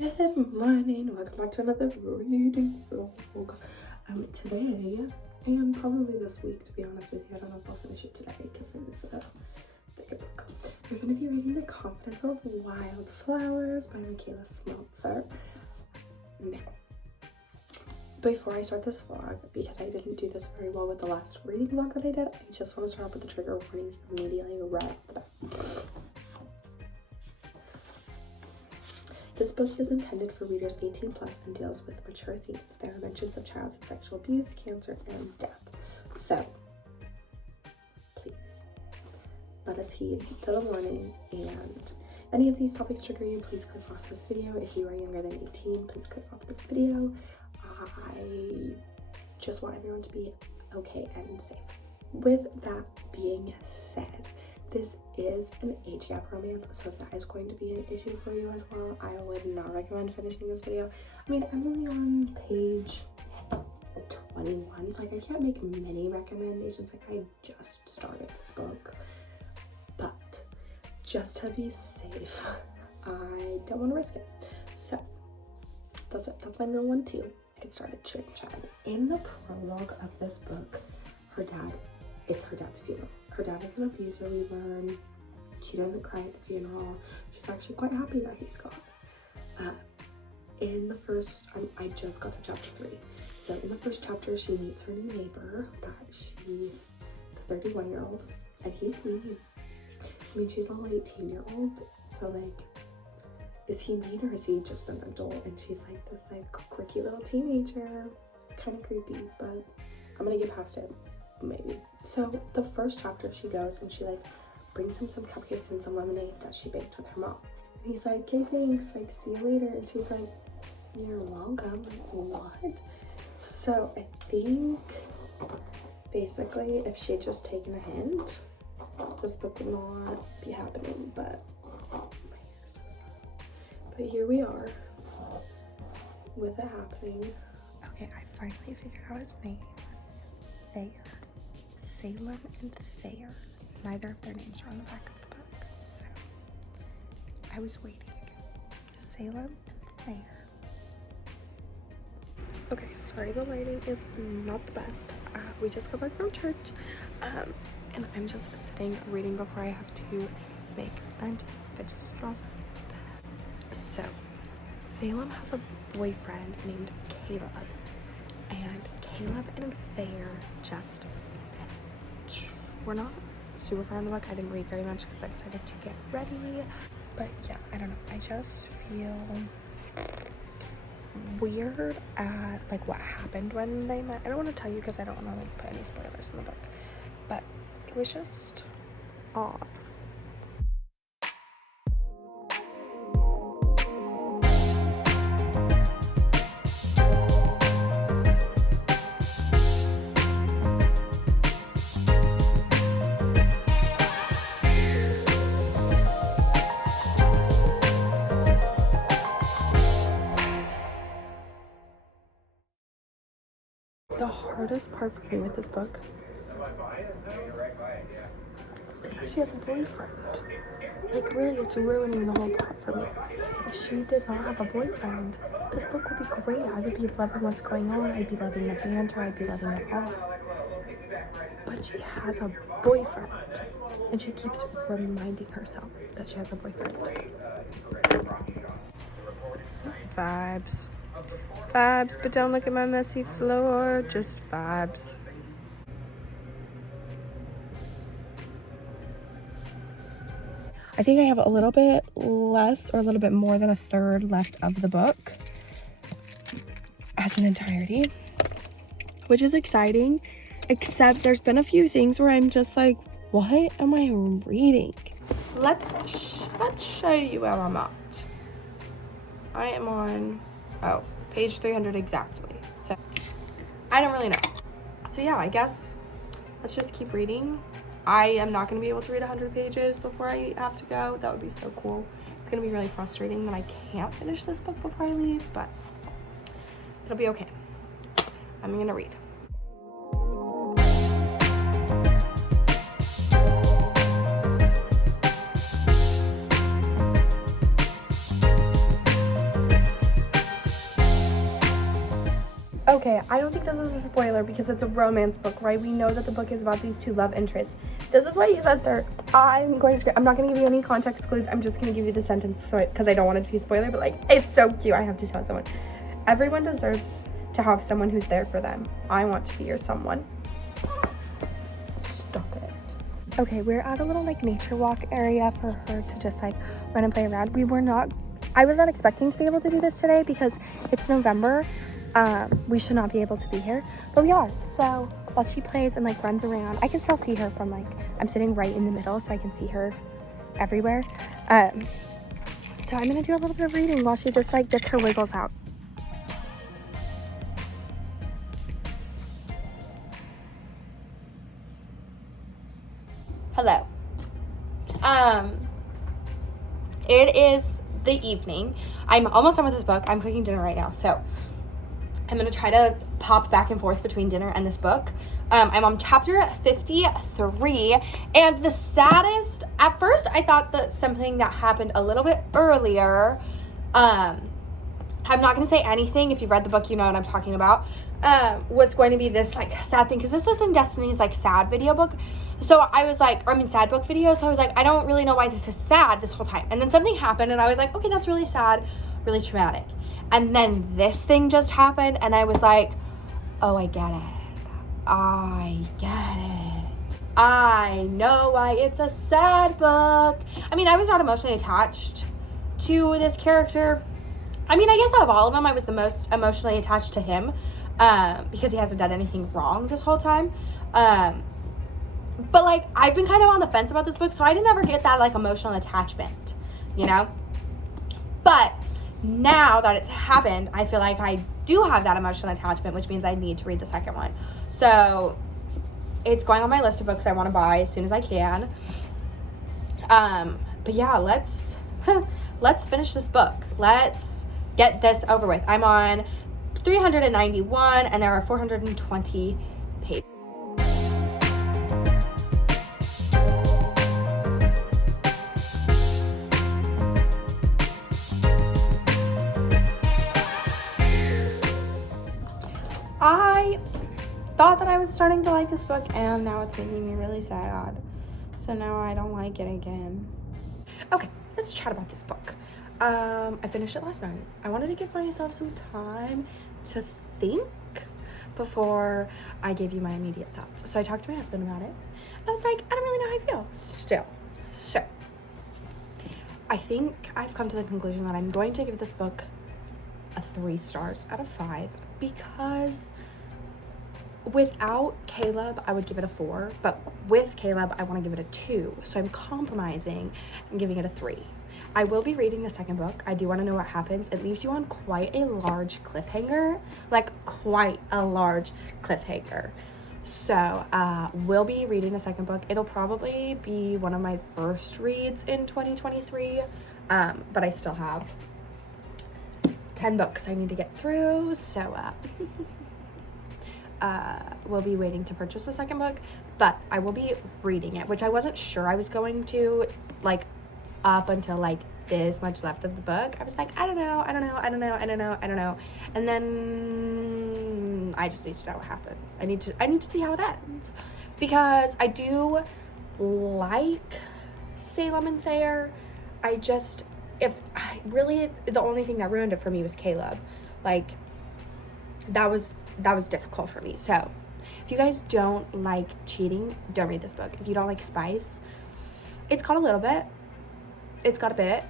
Good morning, welcome back to another reading vlog. Today, and probably this week to be honest with you, I don't know if I'll finish it today because it is a thicker book. We're going to be reading The Confidence of Wildflowers by Michaela Smeltzer. Now, before I start this vlog, because I didn't do this very well with the last reading vlog that I did, I just want to start off with the trigger warnings immediately right off the bat. This book is intended for readers 18 plus and deals with mature themes. There are mentions of childhood sexual abuse, cancer, and death. So, please, let us heed to the warning, and any of these topics trigger you, please click off this video. If you are younger than 18, please click off this video. I just want everyone to be okay and safe. With that being said, this is an age gap romance, so if that is going to be an issue for you as well, I would not recommend finishing this video. I mean, I'm only on page 21, so like I can't make many recommendations. Like I just started this book, but just to be safe, I don't want to risk it. So that's it. That's my little 1-2. Get started chit chat. In the prologue of this book, it's her dad's funeral. Her dad is an abuser, we learn. She doesn't cry at the funeral. She's actually quite happy that he's gone. In the first, I just got to chapter 3. So in the first chapter, she meets her new neighbor, the 31-year-old, and he's mean. I mean, she's a little 18-year-old, so like, is he mean or is he just an adult? And she's like this like quirky little teenager, kind of creepy, but I'm gonna get past it. Maybe. So the first chapter, she goes and she like brings him some cupcakes and some lemonade that she baked with her mom, and he's like, okay, thanks, like see you later. And she's like, you're welcome. Like, what? So I think basically if she'd just taken a hint, this book would not be happening. But my hair is so sad. But here we are with it happening. Okay, I finally figured out his name. Thayer. Salem and Thayer. Neither of their names are on the back of the book, so I was waiting. Salem and Thayer. Okay, sorry the lighting is not the best. We just got back from church, and I'm just sitting reading before I have to make lunch. That just draws up. So, Salem has a boyfriend named Caleb, and Caleb and Thayer just we're not super far in the book. I didn't read very much because I decided to get ready. But yeah, I don't know. I just feel weird at like what happened when they met. I don't want to tell you because I don't want to like put any spoilers in the book. But it was just odd. The hardest part for me with this book is that she has a boyfriend. Like really, it's ruining the whole plot for me. If she did not have a boyfriend, this book would be great. I would be loving what's going on. I'd be loving the banter. I'd be loving it all. But she has a boyfriend, and she keeps reminding herself that she has a boyfriend. Vibes. Vibes, but don't look at my messy floor, just vibes. I think I have a little bit less or a little bit more than a third left of the book as an entirety, which is exciting, except there's been a few things where I'm just like, what am I reading? Let's show you where I'm at. I am on, page 300 exactly. So I don't really know. So yeah, I guess let's just keep reading. I am not going to be able to read 100 pages before I have to go. That would be so cool. It's going to be really frustrating that I can't finish this book before I leave, but it'll be okay. I'm going to read. Okay, I don't think this is a spoiler because it's a romance book, right? We know that the book is about these two love interests. This is what he says to her. I'm not going to give you any context clues. I'm just going to give you the sentence because I don't want it to be a spoiler, but like, it's so cute. I have to tell someone. Everyone deserves to have someone who's there for them. I want to be your someone. Stop it. Okay, we're at a little like nature walk area for her to just like run and play around. I was not expecting to be able to do this today because it's November. We should not be able to be here, but we are. So while she plays and like runs around, I can still see her from like, I'm sitting right in the middle, so I can see her everywhere. So I'm gonna do a little bit of reading while she just like gets her wiggles out. Hello. It is the evening. I'm almost done with this book. I'm cooking dinner right now, so I'm gonna try to pop back and forth between dinner and this book. I'm on chapter 53, and the saddest, at first I thought that something that happened a little bit earlier, I'm not gonna say anything. If you've read the book, you know what I'm talking about, was going to be this like sad thing, because this was in Destiny's like sad video book. So I was like, sad book video. So I was like, I don't really know why this is sad this whole time. And then something happened and I was like, okay, that's really sad, really traumatic. And then this thing just happened and I was like, oh, I get it. I get it. I know why it's a sad book. I mean, I was not emotionally attached to this character. I mean, I guess out of all of them, I was the most emotionally attached to him, because he hasn't done anything wrong this whole time. But like, I've been kind of on the fence about this book, so I didn't ever get that like emotional attachment, you know? But now that it's happened, I feel like I do have that emotional attachment, which means I need to read the second one. So it's going on my list of books I want to buy as soon as I can. But yeah, let's finish this book. Let's get this over with. I'm on 391 and there are 420 pages. I thought that I was starting to like this book, and now it's making me really sad. So now I don't like it again. Okay, let's chat about this book. I finished it last night. I wanted to give myself some time to think before I gave you my immediate thoughts. So I talked to my husband about it. I was like, I don't really know how I feel still. So I think I've come to the conclusion that I'm going to give this book a 3 stars out of 5, because without Caleb, I would give it a 4, but with Caleb, I want to give it a 2. So I'm compromising and giving it a 3. I will be reading the second book. I do want to know what happens. It leaves you on quite a large cliffhanger, like quite a large cliffhanger. So we'll be reading the second book. It'll probably be one of my first reads in 2023, but I still have 10 books I need to get through, so we'll be waiting to purchase the second book, but I will be reading it, which I wasn't sure I was going to, like, up until like this much left of the book. I was like, I don't know, and then I just need to know what happens. I need to see how it ends, because I do like Salem and Thayer. Really the only thing that ruined it for me was Caleb. Like, that was difficult for me. So if you guys don't like cheating, don't read this book. If you don't like spice, it's got a little bit, it's got a bit,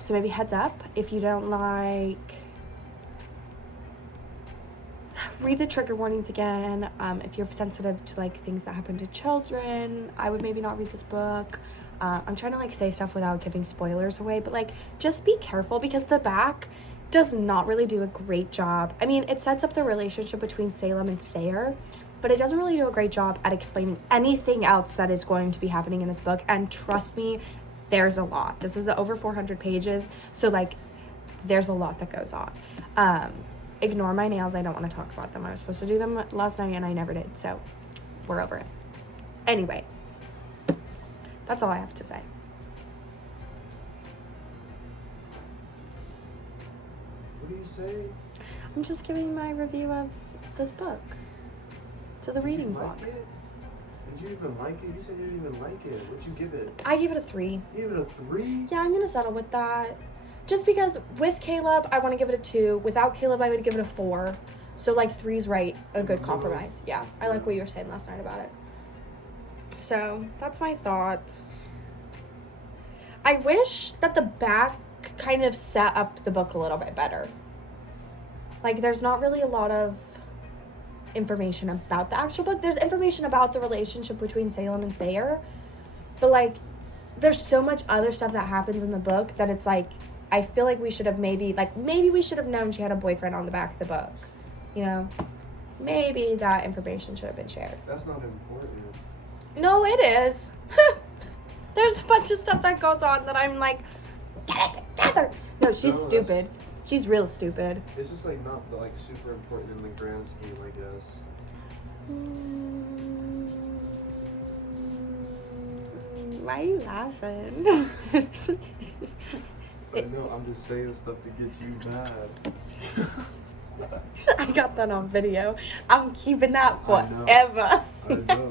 so maybe heads up. If you don't like, read the trigger warnings again. If you're sensitive to like things that happen to children, I would maybe not read this book. I'm trying to like say stuff without giving spoilers away, but like, just be careful, because the back does not really do a great job. I mean, it sets up the relationship between Salem and Thayer, but it doesn't really do a great job at explaining anything else that is going to be happening in this book. And trust me, there's a lot. This is over 400 pages, so like, there's a lot that goes on. Ignore my nails. I don't want to talk about them. I was supposed to do them last night and I never did, so we're over it. Anyway, that's all I have to say. What do you say? I'm just giving my review of this book to the reading vlog. Like it? Did you even like it? You said you didn't even like it. What'd you give it? I gave it a 3. You gave it a 3? Yeah, I'm gonna settle with that. Just because with Caleb, I want to give it a 2. Without Caleb, I would give it a 4. So like 3's right, a good compromise. Yeah, I like what you were saying last night about it. So that's my thoughts. I wish that the back kind of set up the book a little bit better. Like there's not really a lot of information about the actual book. There's information about the relationship between Salem and Thayer, but like there's so much other stuff that happens in the book that it's like I feel like we should have maybe we should have known she had a boyfriend on the back of the book, you know. Maybe that information should have been shared. That's not important. No, it is. There's a bunch of stuff that goes on that I'm like, get it together. No, she's stupid. She's real stupid. It's just like not like super important in the grand scheme, I guess. Why are you laughing? I know, I'm just saying stuff to get you mad. I got that on video. I'm keeping that forever. I know.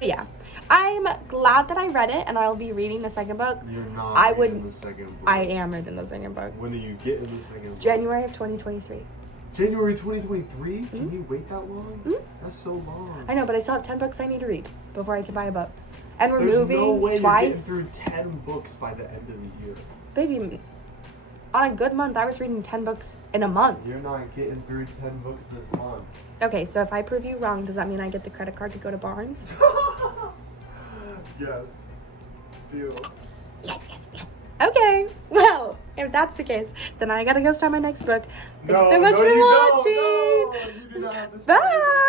Yeah. I'm glad that I read it, and I'll be reading the second book. You're not reading the second book. I am reading the second book. When are you getting the second book? January of 2023. January 2023? Mm-hmm. Can you wait that long? Mm-hmm. That's so long. I know, but I still have 10 books I need to read before I can buy a book. And we're There's moving no way twice. You're getting through 10 books by the end of the year. Baby, on a good month, I was reading 10 books in a month. You're not getting through 10 books this month. Okay, so if I prove you wrong, does that mean I get the credit card to go to Barnes? Yes. Deal. Yes. Okay, well, if that's the case, then I gotta go start my next book. Thank you so much for watching. No, you do not have to start. Bye.